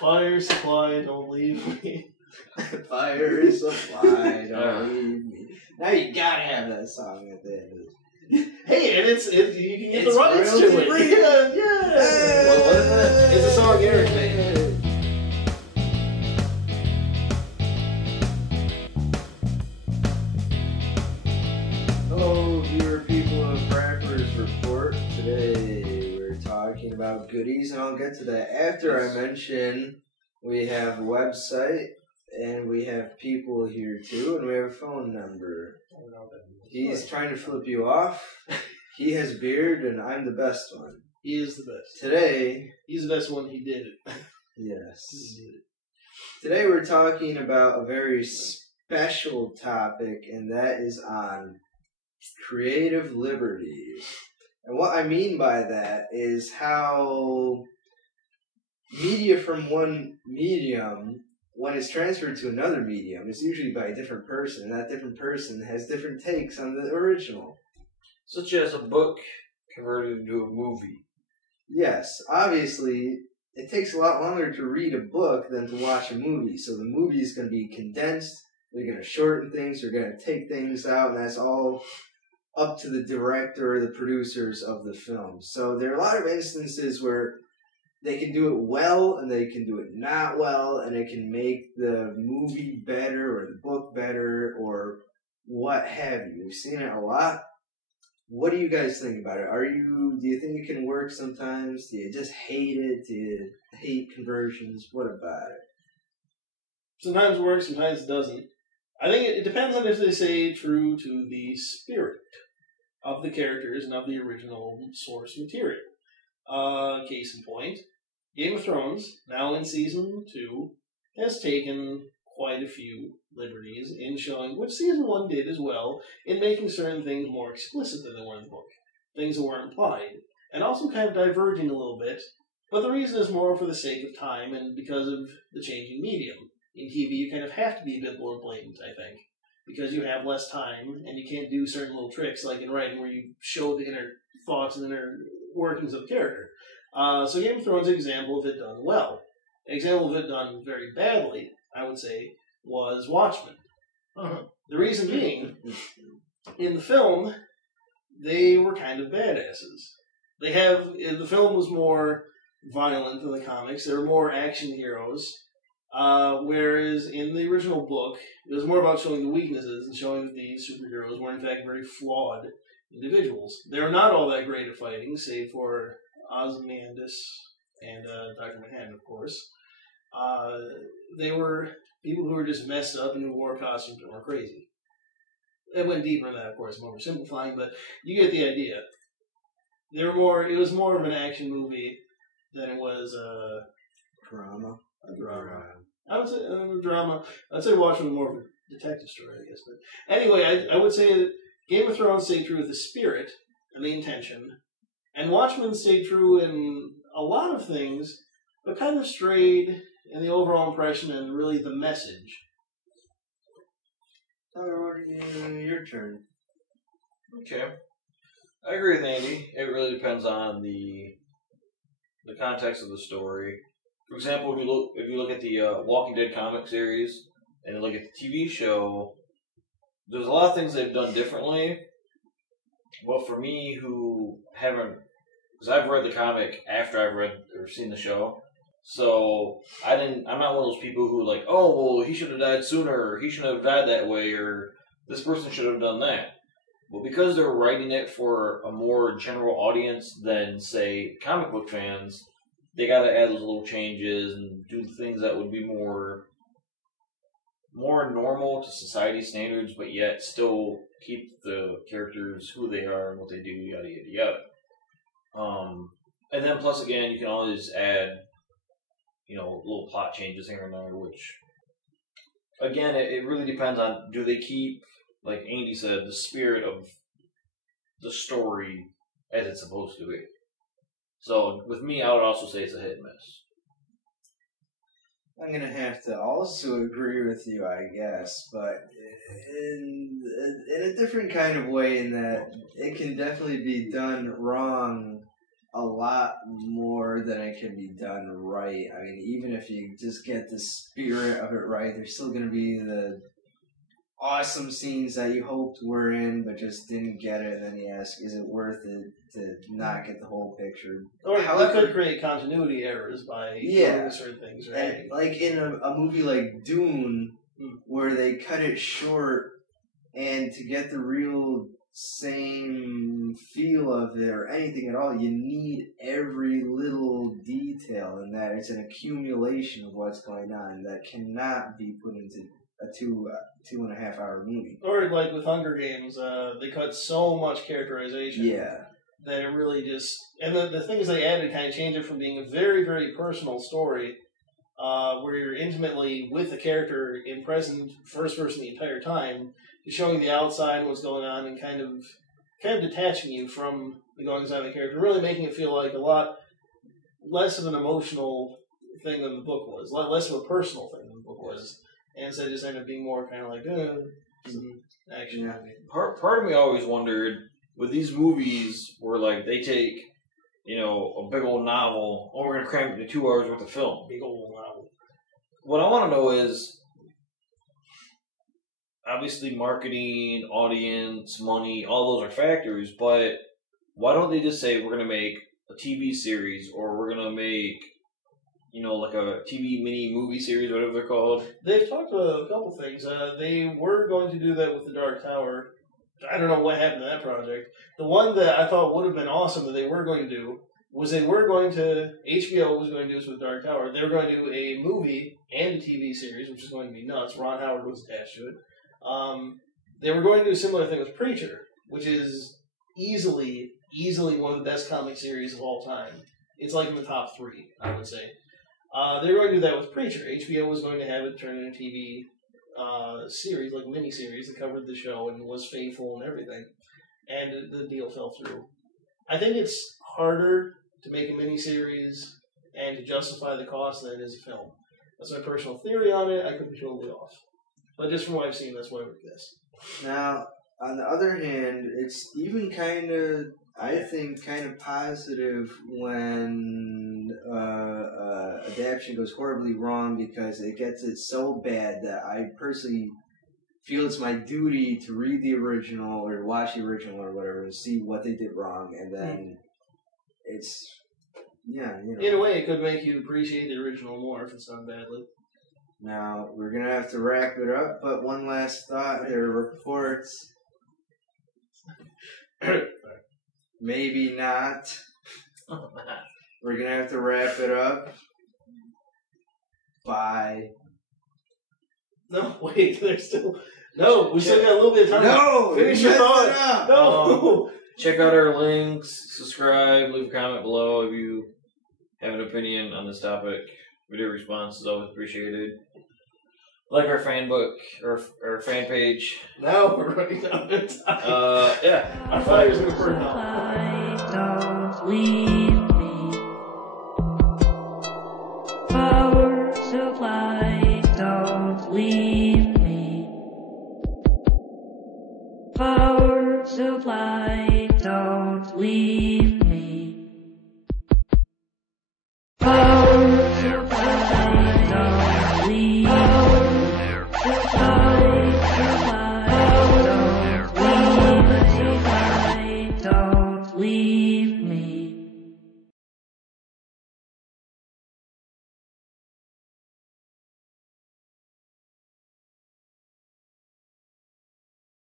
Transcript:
Fire supply, don't leave me. Fire supply, don't leave me. Now you gotta have that song at the end. Hey, and you can get the rights to it. Free. Yeah. Hey. Well, what is that? It's a song Eric made. Hello, viewer people of Rapscallions Report. Today we're talking about goodies, and I'll get to that after I mention we have a website, and we have people here too, and we have a phone number. He's trying to flip you off. He has a beard, and I'm the best one. He is the best. Today... He's the best one, he did it. Yes. He did it. Today we're talking about a very special topic, and that is on creative liberties. And what I mean by that is how media from one medium, when it's transferred to another medium, is usually by a different person, and that different person has different takes on the original. Such as a book converted into a movie. Yes, obviously, it takes a lot longer to read a book than to watch a movie, so the movie is going to be condensed, they're going to shorten things, they're going to take things out, and that's all up to the director or the producers of the film. So there are a lot of instances where they can do it well and they can do it not well, and it can make the movie better or the book better or what have you. We've seen it a lot. What do you guys think about it? Do you think it can work sometimes? Do you just hate it? Do you hate conversions? What about it? Sometimes it works, sometimes it doesn't. I think it depends on if they stay true to the spirit of the characters and of the original source material. Case in point, Game of Thrones, now in Season 2, has taken quite a few liberties in showing, which Season 1 did as well, in making certain things more explicit than they were in the book. Things that were implied. And also kind of diverging a little bit, but the reason is more for the sake of time and because of the changing medium. In TV, you kind of have to be a bit more blatant, I think, because you have less time, and you can't do certain little tricks, like in writing, where you show the inner thoughts and inner workings of the character. So Game of Thrones is an example of it done well. An example of it done very badly, I would say, was Watchmen. The reason being, in the film, they were kind of badasses. The film was more violent than the comics. There were more action heroes. Whereas in the original book, it was more about showing the weaknesses and showing that these superheroes were in fact very flawed individuals. They were not all that great at fighting, save for Ozymandias and Dr. Manhattan, of course. They were people who were just messed up and who wore costumes and were crazy. It went deeper in that, of course, more simplifying, but you get the idea. It was more of an action movie than it was Drama. a drama. I would say drama. I'd say Watchmen was more of a detective story, I guess. But anyway, I would say that Game of Thrones stayed true with the spirit and the intention, and Watchmen stayed true in a lot of things, but kind of strayed in the overall impression and really the message. Your turn. Okay. I agree with Andy. It really depends on the context of the story. For example, if you look at the Walking Dead comic series and you look at the TV show, there's a lot of things they've done differently. Well, for me, who haven't, because I've read the comic after I've read or seen the show, so I'm not one of those people who like, oh, well, he should have died sooner, or he shouldn't have died that way, or this person should have done that. But because they're writing it for a more general audience than, say, comic book fans, they got to add those little changes and do things that would be more normal to society standards, but yet still keep the characters who they are and what they do, yada yada yada. And then plus again, you can always add, little plot changes here and there, which again, it really depends on, do they keep, like Andy said, the spirit of the story as it's supposed to be. So, with me, I would also say it's a hit and miss. I'm going to have to also agree with you, I guess, but in a different kind of way, in that it can definitely be done wrong a lot more than it can be done right. I mean, even if you just get the spirit of it right, there's still going to be the awesome scenes that you hoped were in but just didn't get it, and then you ask, is it worth it to not get the whole picture? Or However, they could create continuity errors by doing certain things, right? And like in a movie like Dune, where they cut it short, and to get the real same feel of it or anything at all, you need every little detail, and that it's an accumulation of what's going on that cannot be put into a 2.5 hour movie. Or like with Hunger Games, they cut so much characterization. Yeah. That it really just... And the things they added kind of changed it from being a very, very personal story, where you're intimately with the character in first person the entire time, to showing the outside what's going on and kind of detaching you from the goings on of the character, really making it feel like a lot less of an emotional thing than the book was, less of a personal thing than the book was. And instead, just ended up being more kind of like, some action movie. Part of me always wondered, with these movies where, like, they take, a big old novel, we're going to cram it into 2 hours worth of film. Big old novel. What I want to know is, obviously marketing, audience, money, all those are factors, but why don't they just say, we're going to make a TV series, or we're going to make... like a TV mini movie series, whatever they're called. They've talked about a couple things. They were going to do that with The Dark Tower. I don't know what happened to that project. The one that I thought would have been awesome that they were going to do was HBO was going to do this with Dark Tower. They were going to do a movie and a TV series, which is going to be nuts. Ron Howard was attached to it. They were going to do a similar thing with Preacher, which is easily one of the best comic series of all time. It's like in the top 3, I would say. They were going to do that with Preacher. HBO was going to have it turn into a TV series, like mini-series, that covered the show and was faithful and everything. And the deal fell through. I think it's harder to make a mini-series and to justify the cost than it is a film. That's my personal theory on it. I could be totally off. But just from what I've seen, that's what I would guess. Now, on the other hand, it's even kind of, I think, kind of positive when adaptation goes horribly wrong, because it gets it so bad that I personally feel it's my duty to read the original or watch the original or whatever and see what they did wrong, and then it's, In a way, it could make you appreciate the original more if it's done badly. Now, we're going to have to wrap it up, but one last thought. There are reports. Maybe not. We're going to have to wrap it up. Bye. No, wait, there's still... No, we still got a little bit of time. No! Finish your thought. No! Check out our links, subscribe, leave a comment below if you have an opinion on this topic. Video response is always appreciated. Like our fan book, or fan page. Now we're running out of time. Yeah. Our fire's going to burn out. Don't leave me. Power supply, don't leave me. Power supply, don't leave me. Power